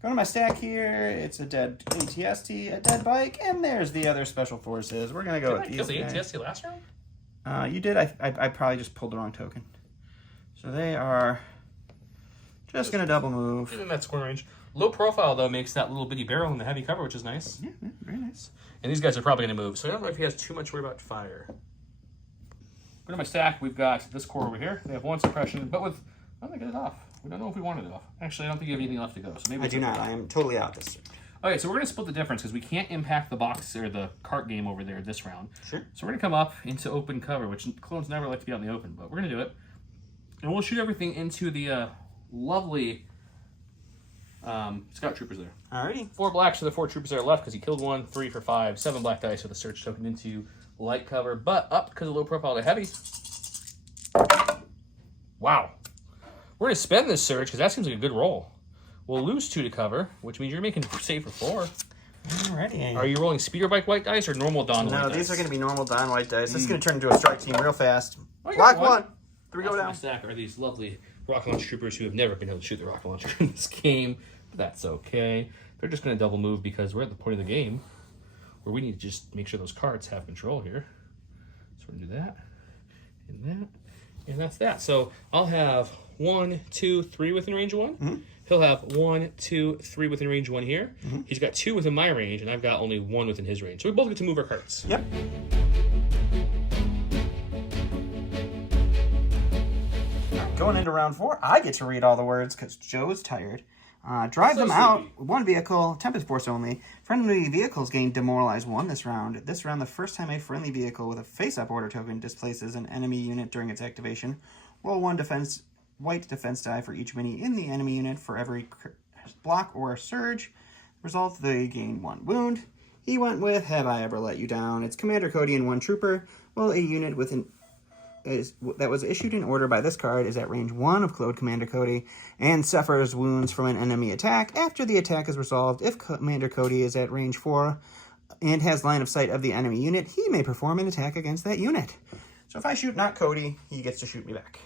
Going to my stack here. It's a dead ATST, a dead bike, and there's the other special forces. We're going to go with these Did I guys. kill the ATST last round? You did. I probably just pulled the wrong token. So they are just going to double move. In that square range. Low profile, though, makes that little bitty barrel in the heavy cover, which is nice. Yeah, very nice. And these guys are probably going to move, so I don't know if he has too much worry about fire. Go to my stack. We've got this core over here. They have 1 suppression, but with... I don't think get it off. We don't know if we wanted it off. Actually, I don't think you have anything left to go. So maybe I do not. I am totally out this turn. Okay, so we're going to split the difference because we can't impact the box or the cart game over there this round. Sure. So we're going to come up into open cover, which clones never like to be out in the open, but we're going to do it. And we'll shoot everything into the lovely scout troopers there. Alrighty. 4 blacks for the 4 troopers that are left because he killed 1, 3 for 5, 7 black dice with a search token into light cover, but up because of low profile to heavy. Wow. We're going to spend this surge because that seems like a good roll. We'll lose 2 to cover, which means you're making save for 4. Alrighty. Are you rolling speeder bike white dice or normal Don white dice? No, these are going to be normal Don white dice. This is going to turn into a strike team real fast. Oh, Block 1. 3 go Off down. my stack are these lovely rocket launch troopers who have never been able to shoot the rocket launcher in this game. But that's okay. They're just going to double move because we're at the point of the game where we need to just make sure those cards have control here. So we're going to do that, and that, and that's that. So I'll have 1, 2, 3 within range 1. Mm-hmm. He'll have 1, 2, 3 within range 1 here. Mm-hmm. He's got 2 within my range, and I've got only 1 within his range. So we both get to move our cards. Yep. Going into round 4, I get to read all the words because Joe's tired. Drive them out. 1 vehicle, Tempest Force only. Friendly vehicles gain Demoralize 1 this round. This round, the first time a friendly vehicle with a face-up order token displaces an enemy unit during its activation, roll 1 white defense die for each mini in the enemy unit for every block or surge. Result, they gain 1 wound. He went with Have I Ever Let You Down? It's Commander Cody and 1 trooper. Well, a unit with that was issued in order by this card is at range 1 of Commander Cody and suffers wounds from an enemy attack. After the attack is resolved, if Commander Cody is at range 4 and has line of sight of the enemy unit, he may perform an attack against that unit. So if I shoot not Cody, he gets to shoot me back.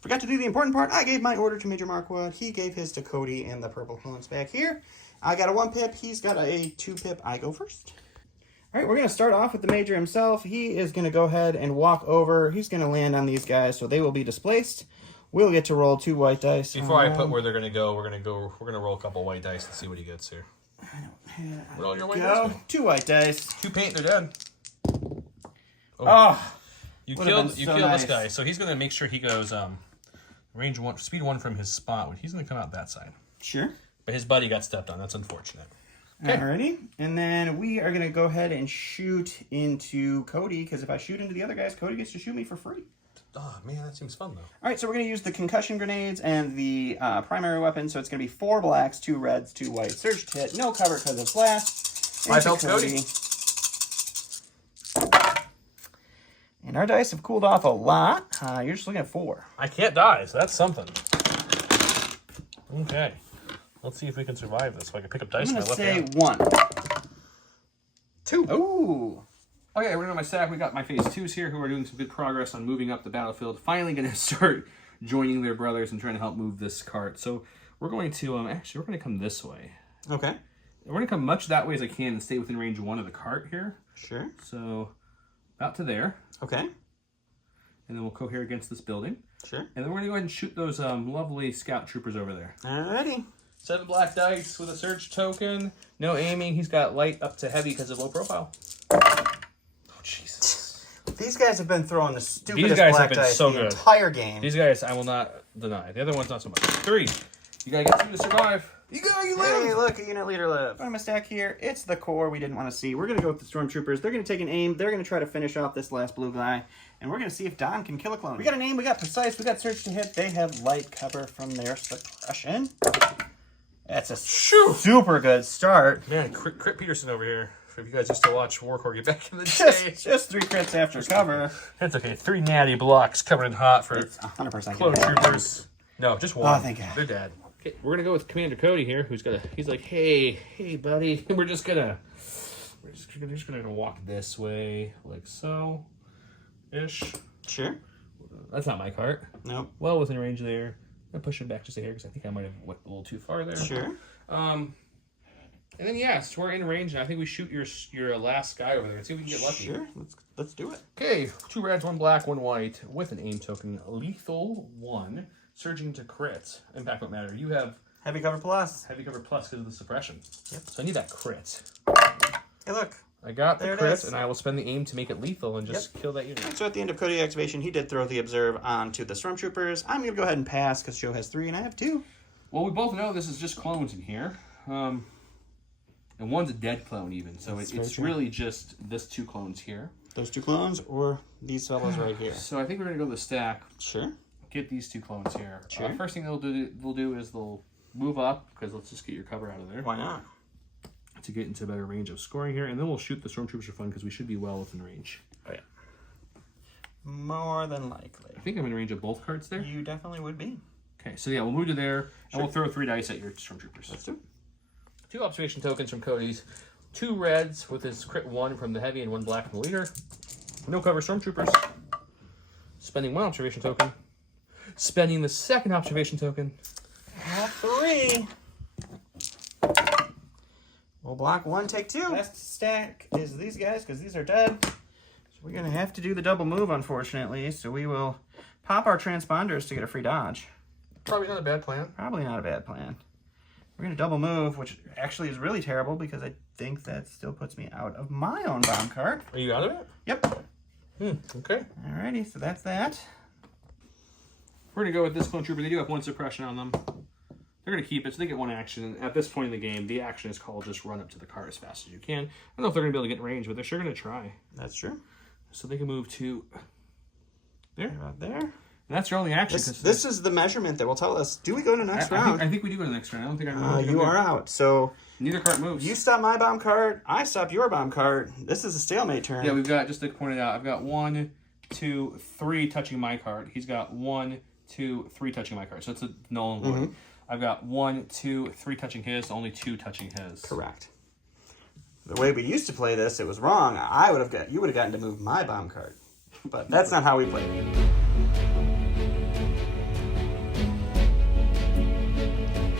Forgot to do the important part. I gave my order to Major Marquardt. He gave his to Cody and the purple clones back here. I got a 1 pip. He's got a 2 pip. I go first. All right, we're going to start off with the Major himself. He is going to go ahead and walk over. He's going to land on these guys, so they will be displaced. We'll get to roll 2 white dice. Before I put where they're going to go, we're going to roll a couple white dice and see what he gets here. Roll your white dice. 2 white dice. 2 paint, they're dead. Oh. You killed this guy, so he's going to make sure he goes range 1, speed 1 from his spot. He's going to come out that side. Sure. But his buddy got stepped on. That's unfortunate. Okay. Alrighty. And then we are going to go ahead and shoot into Cody, because if I shoot into the other guys, Cody gets to shoot me for free. Oh, man, that seems fun, though. Alright, so we're going to use the concussion grenades and the primary weapon, so it's going to be 4 blacks, 2 reds, 2 whites. Surge to hit, no cover because of blast. I felt Cody. And our dice have cooled off a lot. You're just looking at 4. I can't die, so that's something. Okay. Let's see if we can survive this. So I can pick up dice in my left hand. I'm going to say 1. 2. Ooh. Okay, we're going to my stack. We got my phase 2s here who are doing some good progress on moving up the battlefield. Finally going to start joining their brothers and trying to help move this cart. So we're going to, actually, we're going to come this way. Okay. We're going to come much that way as I can and stay within range 1 of the cart here. Sure. So about to there. Okay. And then we'll cohere against this building. Sure. And then we're going to go ahead and shoot those lovely scout troopers over there. Alrighty. 7 black dice with a search token. No aiming. He's got light up to heavy because of low profile. Oh, Jesus. These guys have been throwing the stupidest These guys black have been dice so the good. entire game. These guys, I will not deny. The other one's not so much. 3. You gotta get 2 to survive. You live! Hey, look, a unit leader live. I'm a stack here. It's the core we didn't want to see. We're going to go with the Stormtroopers. They're going to take an aim. They're going to try to finish off this last blue guy. And we're going to see if Don can kill a clone. We got an aim. We got precise. We got search to hit. They have light cover from their suppression. That's a super good start. Man, Crit Peterson over here. If you guys used to watch Warcore get back in the day. Just 3 crits after cover. That's okay. 3 natty blocks covered in hot for 100% clone troopers. No, just 1. Oh, thank God. They're dead. Okay, we're gonna go with Commander Cody here, he's like, hey buddy, we're just gonna walk this way, like so, ish. Sure. That's not my cart. Nope. Well within range there. I'm push it back just a hair because I think I might have went a little too far there. Sure. And then yes, we're in range, and I think we shoot your last guy over there and see if we can get lucky. Sure. Let's do it. Okay, 2 reds, 1 black, 1 white with an aim token, lethal 1. Surging to crit. Impact won't matter. You have Heavy cover plus. heavy cover plus because of the suppression. Yep. So I need that crit. Hey, look. I got the There it crit, is. and I will spend the aim to make it lethal and just kill that unit. So at the end of Cody activation, he did throw the Observe onto the Stormtroopers. I'm going to go ahead and pass because Joe has 3 and I have 2. Well, we both know this is just clones in here. And one's a dead clone even. So it's really just this 2 clones here. Those 2 clones or these fellows right here? So I think we're going to go to the stack. Sure. Get these 2 clones here. Sure. First thing they'll do is they'll move up, because let's just get your cover out of there. Why not? To get into better range of scoring here, and then we'll shoot the Stormtroopers for fun, because we should be well within range. Oh, yeah. More than likely. I think I'm in range of both cards there. You definitely would be. Okay, so yeah, we'll move to there, and we'll throw 3 dice at your Stormtroopers. Let's do it. 2 observation tokens from Cody's. 2 reds with his crit 1 from the heavy and 1 black from the leader. No cover Stormtroopers. Spending 1 observation token. Spending the 2nd observation token. 3. We'll block 1, take 2. Last stack is these guys because these are dead. So we're going to have to do the double move, unfortunately. So we will pop our transponders to get a free dodge. Probably not a bad plan. Probably not a bad plan. We're going to double move, which actually is really terrible because I think that still puts me out of my own bomb cart. Are you out of it? Yep. Okay. Alrighty, so that's that. We're going to go with this clone trooper. They do have 1 suppression on them. They're going to keep it, so they get 1 action. At this point in the game, the action is called just run up to the cart as fast as you can. I don't know if they're going to be able to get in range, but they're sure going to try. That's true. So they can move to there. Right there. And that's your only action. This is the measurement that will tell us, do we go to the next round? I think we do go to the next round. I don't think I remember. You are out. So neither cart moves. You stop my bomb cart. I stop your bomb cart. This is a stalemate turn. Yeah, we've got, just to point it out, I've got 1, 2, 3 touching my cart. He's got 1, 2, 3 touching my cart. So it's a null and void. I've got 1, 2, 3 touching his, only 2 touching his. Correct. The way we used to play this, it was wrong. You would have gotten to move my bomb cart. But that's not how we play it.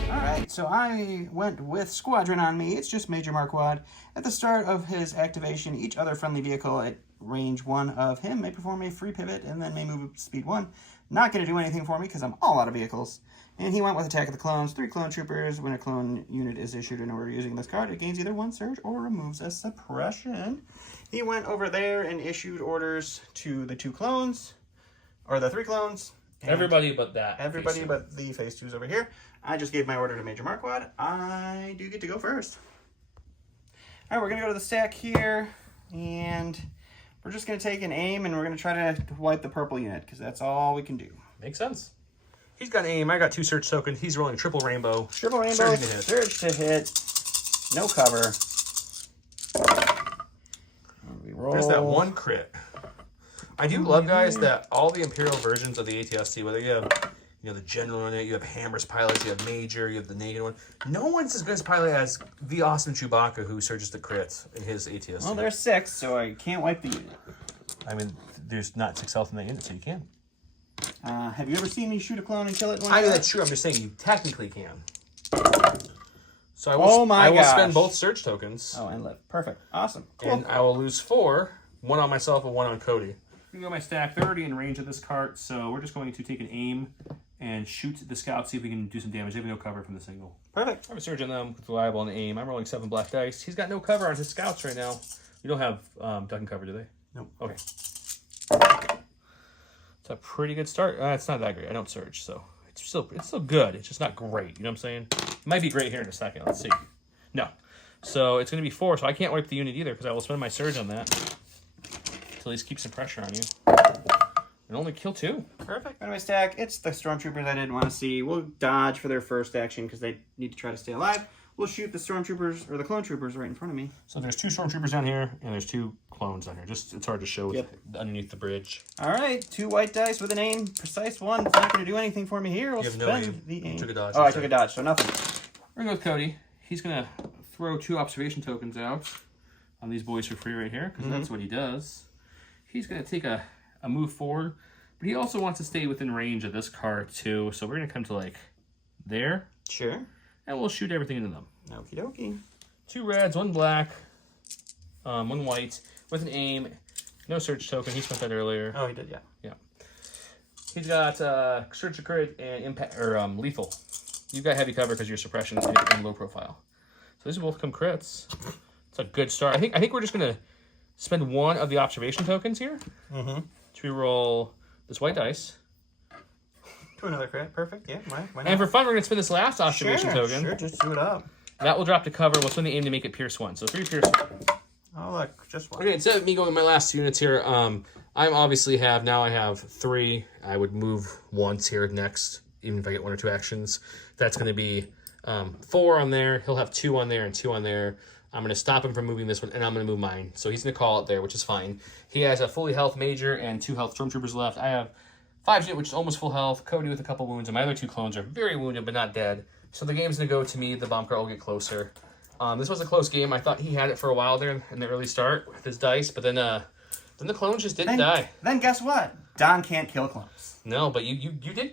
Alright, so I went with Squadron on me. It's just Major Marquand. At the start of his activation, each other friendly vehicle at range 1 of him may perform a free pivot and then may move speed 1. Not going to do anything for me because I'm all out of vehicles. And he went with Attack of the Clones. 3 clone troopers. When a clone unit is issued an order using this card, it gains either 1 surge or removes a suppression. He went over there and issued orders to the 2 clones, or the 3 clones. Everybody but that. Everybody but the phase 2s over here. I just gave my order to Major Marquand. I do get to go first. All right, we're going to go to the stack here, and we're just going to take an aim, and we're going to try to wipe the purple unit, because that's all we can do. Makes sense. He's got aim. I got 2 search tokens. He's rolling triple rainbow. Triple rainbow, surge to hit, no cover. We roll. There's that 1 crit. I do love, guys, that all the Imperial versions of the ATST, whether you have the General in it, you have Hammer's pilots, you have Major, you have the Naked one. No one's as good as pilot as the awesome Chewbacca who surges the crits in his ATST. Well, there's 6, so I can't wipe the unit. I mean, there's not 6 health in that unit, so you can. Have you ever seen me shoot a clone and kill it? I mean, that's true. I'm just saying you technically can. So I will spend both surge tokens. Oh, and live. Perfect. Awesome. Cool. And I will lose 4. 1 on myself and 1 on Cody. I'm going to go my stack. They're already in range of this cart, so we're just going to take an aim and shoot the scouts, see if we can do some damage. They have no cover from the signal. Perfect. I have a surge on them with reliable on aim. I'm rolling 7 black dice. He's got no cover on his scouts right now. You don't have duck and cover, do they? Nope. Okay. It's a pretty good start. It's not that great. I don't surge, so it's still good. It's just not great. You know what I'm saying? It might be great here in a second. Let's see. No. So it's going to be 4, so I can't wipe the unit either because I will spend my surge on that to at least keep some pressure on you. And only kill 2. Perfect. Anyway, stack. It's the Stormtroopers I didn't want to see. We'll dodge for their first action because they need to try to stay alive. We'll shoot the Stormtroopers, or the Clone Troopers right in front of me. So there's 2 Stormtroopers down here, and there's 2 clones down here. Just it's hard to show underneath the bridge. All right, 2 white dice with an aim. Precise 1. It's not going to do anything for me here. We'll you have spend no aim. the aim. You took a dodge. Oh, I took a dodge, so nothing. We're going to go with Cody. He's going to throw 2 observation tokens out on these boys for free right here, because that's what he does. He's going to take a move forward, but he also wants to stay within range of this card too. So we're going to come to like there. Sure. And we'll shoot everything into them. Okie dokie. 2 reds, 1 black, 1 white, with an aim. No search token. He spent that earlier. Oh, he did, yeah. Yeah. He's got search a crit and impact or lethal. You've got heavy cover because your suppression and low profile. So these will both come crits. It's a good start. I think we're just gonna spend 1 of the observation tokens here to reroll this white dice. To another crit. Perfect. Yeah. Why not? And for fun, we're gonna spend this last observation token. Sure. Just do it up. That will drop to cover. We'll spend the aim to make it pierce 1. So 3 pierce 1. Oh look, just 1. Okay, instead of me going my last units here, I obviously have 3. I would move once here next, even if I get 1 or 2 actions. That's going to be 4 on there. He'll have 2 on there and 2 on there. I'm going to stop him from moving this one, and I'm going to move mine. So he's going to call it there, which is fine. He has a fully health major and 2 health stormtroopers left. I have 5 unit, which is almost full health. Cody with a couple wounds, and my other 2 clones are very wounded but not dead. So the game's going to go to me. The bomb cart will get closer. This was a close game. I thought he had it for a while there in the early start with his dice, but then the clones just didn't die. Then guess what? Don can't kill clones. No, but you did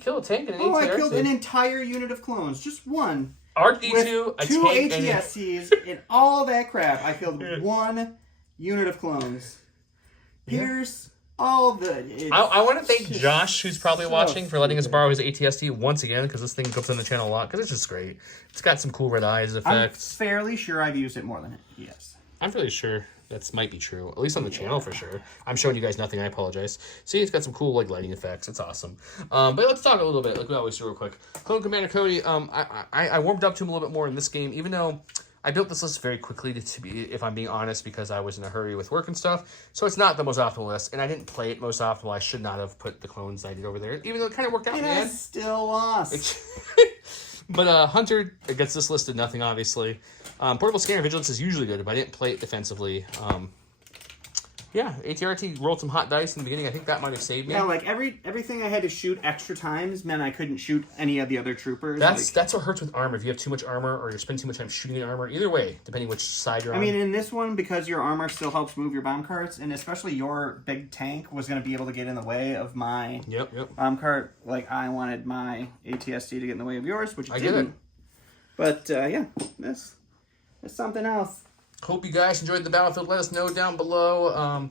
kill a tank and an ATRT. I killed an entire unit of clones. Just 1. RD2, a 2 tank, ATSCs, and all that crap. I killed 1 unit of clones. Pierce, all the... I want to thank Josh, who's probably watching, for letting us borrow his ATST once again, because this thing comes on the channel a lot, because it's just great. It's got some cool red eyes effects. I'm fairly sure I've used it more than he has. I'm fairly sure that might be true, at least on the channel for sure. I'm showing you guys nothing, I apologize. See, it's got some cool like lighting effects. It's awesome. But let's talk a little bit, like we always do real quick. Clone Commander Cody, I warmed up to him a little bit more in this game, even though I built this list very quickly, to be, if I'm being honest, because I was in a hurry with work and stuff. So it's not the most optimal list, and I didn't play it most optimal. I should not have put the clones I did over there, even though it kind of worked out in the end. Still lost. But Hunter against this list did nothing, obviously. Portable Scanner Vigilance is usually good, but I didn't play it defensively. Yeah, ATRT rolled some hot dice in the beginning. I think that might have saved me. Yeah, like everything I had to shoot extra times meant I couldn't shoot any of the other troopers. That's what hurts with armor. If you have too much armor or you're spending too much time shooting the armor, either way, depending which side you're on. I mean, in this one, because your armor still helps move your bomb carts, and especially your big tank was going to be able to get in the way of my bomb cart. Like, I wanted my ATST to get in the way of yours, which it didn't. But, yeah, that's something else. Hope you guys enjoyed the Battlefield. Let us know down below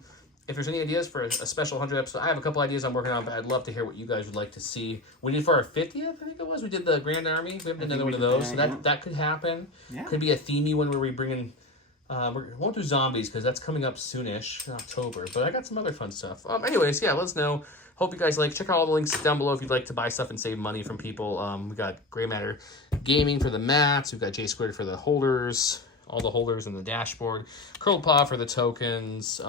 if there's any ideas for a special 100 episode. I have a couple ideas I'm working on, but I'd love to hear what you guys would like to see. We did for our 50th, I think it was. We did the Grand Army. We haven't done another one of those. So that could happen. Yeah. Could be a themey one where we bring in... we won't do zombies because that's coming up soonish in October. But I got some other fun stuff. Anyways, yeah, let us know. Hope you guys like. Check out all the links down below if you'd like to buy stuff and save money from people. We got Gray Matter Gaming for the mats. We've got J Squared for the holders. All the holders in the dashboard. Curled Paw for the tokens.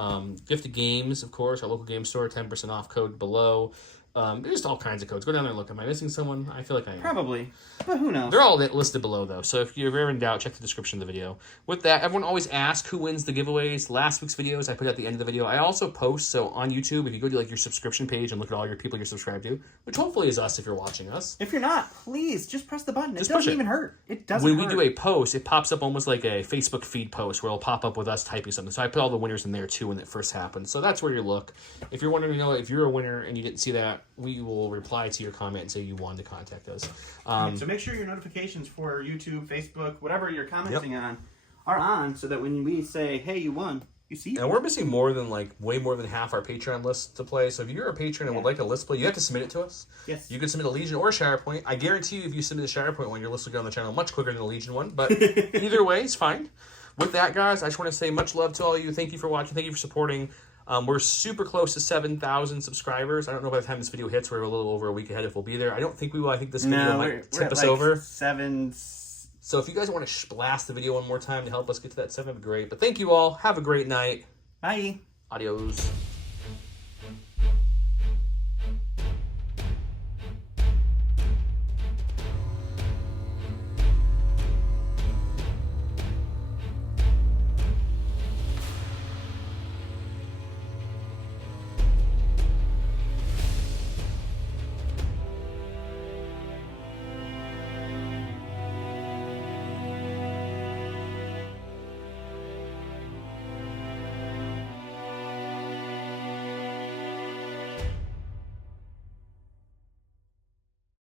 Gifted Games, of course. Our local game store. 10% off code below. There's just all kinds of codes. Go down there and look. Am I missing someone? I feel like I am. Probably. But who knows? They're all listed below, though. So if you're ever in doubt, check the description of the video. With that, everyone always asks who wins the giveaways. Last week's videos, I put at the end of the video. I also post, so on YouTube, if you go to like your subscription page and look at all your people you're subscribed to, which hopefully is us if you're watching us. If you're not, please, just press the button. It doesn't even hurt. It doesn't hurt. When we do a post, it pops up almost like a Facebook feed post where it'll pop up with us typing something. So I put all the winners in there, too, when it first happened. So that's where you look. If you're wondering, if you're a winner and you didn't see that, we will reply to your comment and say you wanted to contact us. So make sure your notifications for YouTube, Facebook, whatever you're commenting on are on so that when we say, hey, you won, you see it. And we're missing way more than half our Patreon list to play. So if you're a patron and would like a list play, you have to submit it to us. Yes. You can submit a Legion or a Shire Point. I guarantee you if you submit a Shire Point one, your list will go on the channel much quicker than a Legion one. But either way, it's fine. With that, guys, I just want to say much love to all of you. Thank you for watching. Thank you for supporting. We're super close to 7,000 subscribers. I don't know by the time this video hits, we're a little over a week ahead if we'll be there. I don't think we will. I think this video might tip us over. 7. So if you guys want to blast the video one more time to help us get to that 7, that'd be great. But thank you all. Have a great night. Bye. Adios.